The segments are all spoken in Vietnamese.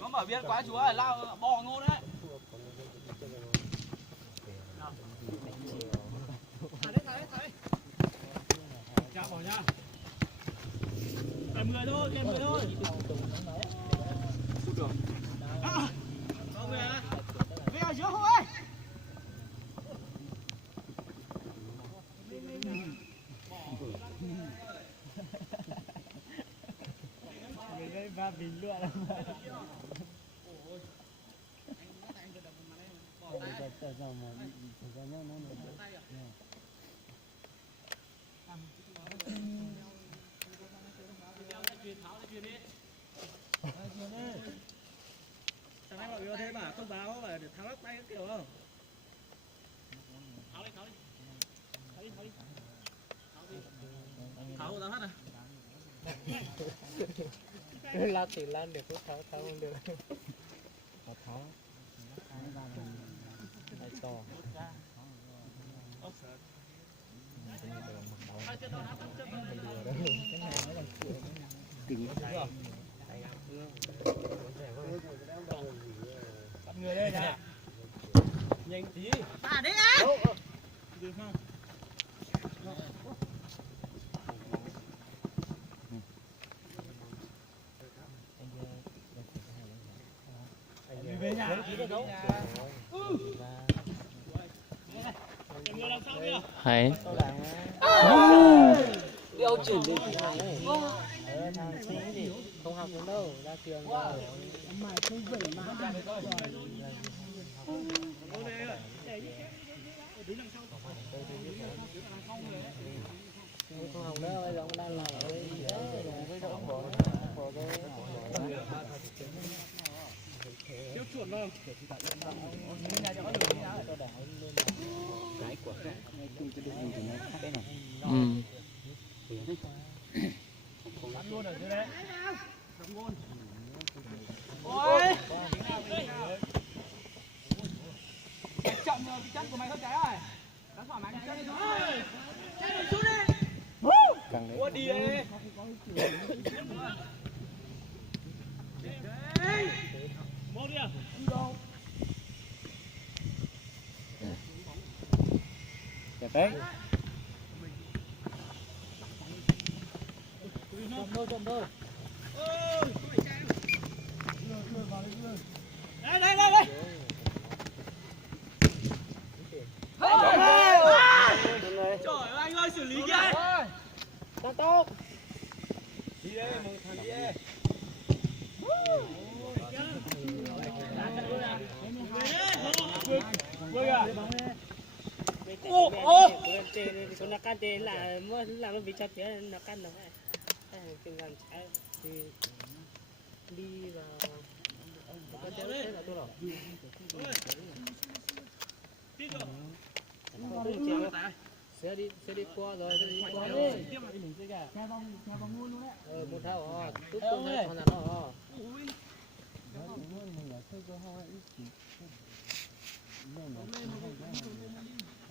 Nó mở biên quá chúa ơi, lao bò ngô đấy. Chào bỏ nha. Kèm người thôi, kèm người thôi. Được. Không về à? Về ở giữa không ơi? Người đây va bình luận lắm. Sáng nay mọi người thế mà thông báo mà để tháo lắc tay các kiểu không? Tháo đi. Tháo của tao hết này. Lao thì lao được, tháo không được. Tháo. Lại to. Người đây nè. Nhanh tí. À đấy á. Được không? Anh về nhà. Hay. Yêu chuyển đi thằng xí thì không học được đâu, ra trường rồi. Mà không vậy mà. Không học nữa, bây giờ ông đang làm ở đây với đỡ bỏ Tiêu chuẩn rồi. cái của cái chung cho được gì nó cái này. Bắn luôn ở dưới đấy. Đóng luôn. Ôi. Chậm rồi, cái chân của mày hơi cái ơi. Đã thoải mái cái chân thôi. Chân xuống đi. Ủa đi đây. Một đi à? Đẹp đấy. Chậm thôi. Đây. Trời ơi anh ơi, xử lý kìa. Tốt. Đi đây, một thằng đi đây. Số nó cắt thì là nó bị chặt thế nó cắt nó từng lần thì đi vào có chơi thế là tôi rồi. Sẽ đi qua rồi, sẽ đi qua đi. Xe bóng luôn đấy. Một thao rồi, тут tôi thấy con nào đó.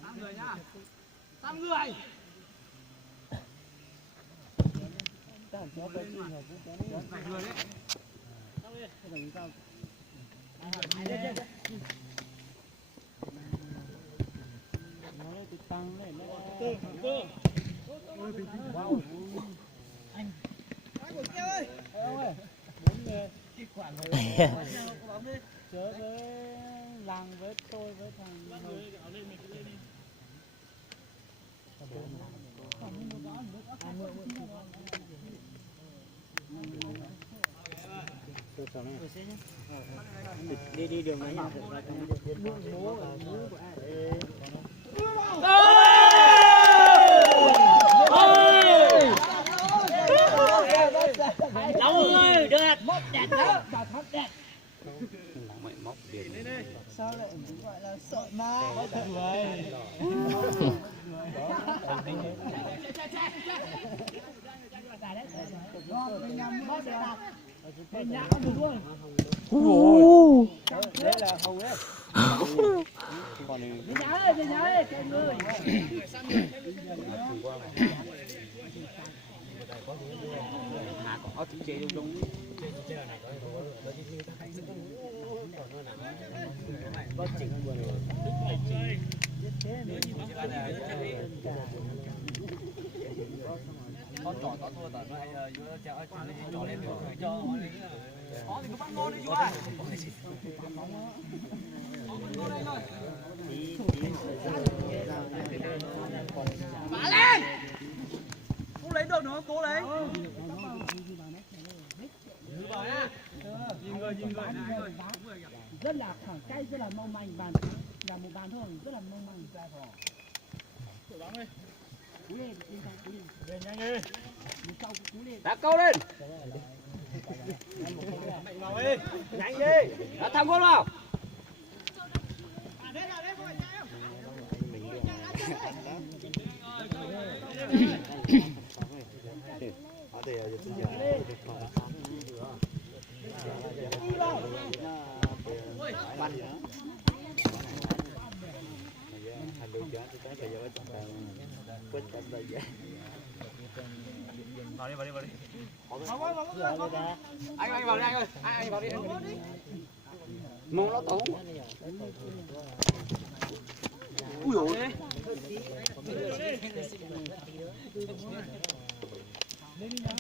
Tám người nhá. 8 người. Vài người đấy. Anh. Ơi. Ông ơi. 4 người. Cái quản này. Chớ với làng với tôi với thằng lên mình cứ lên đi. Đi đường này nhá. Lâu ơi, được. Móc đẹp đó, bà thoát đẹp. Mày móc điện. Sao lại gọi là sợ ma? Ôi. Đấy là hồng đấy. Còn về nhà ơi, cái người. có chữ chơi luôn có chữ buồn con trò tỏ thua tỏ này vừa treo trò lên được cho có thì cứ bắt ngon đi chú à phá lên cố lấy được nữa cố lấy nhìn người rất là khoảng cách, rất là mong manh, bàn là một bàn thôi rất là mong manh. Cú lên, lên nhanh đi. Sau cú lên. đá câu lên Nhanh đi. đá thẳng gol vào vào đi anh vào đi anh ơi anh vào đi mong nó tốn ui dồi Lên đi nhanh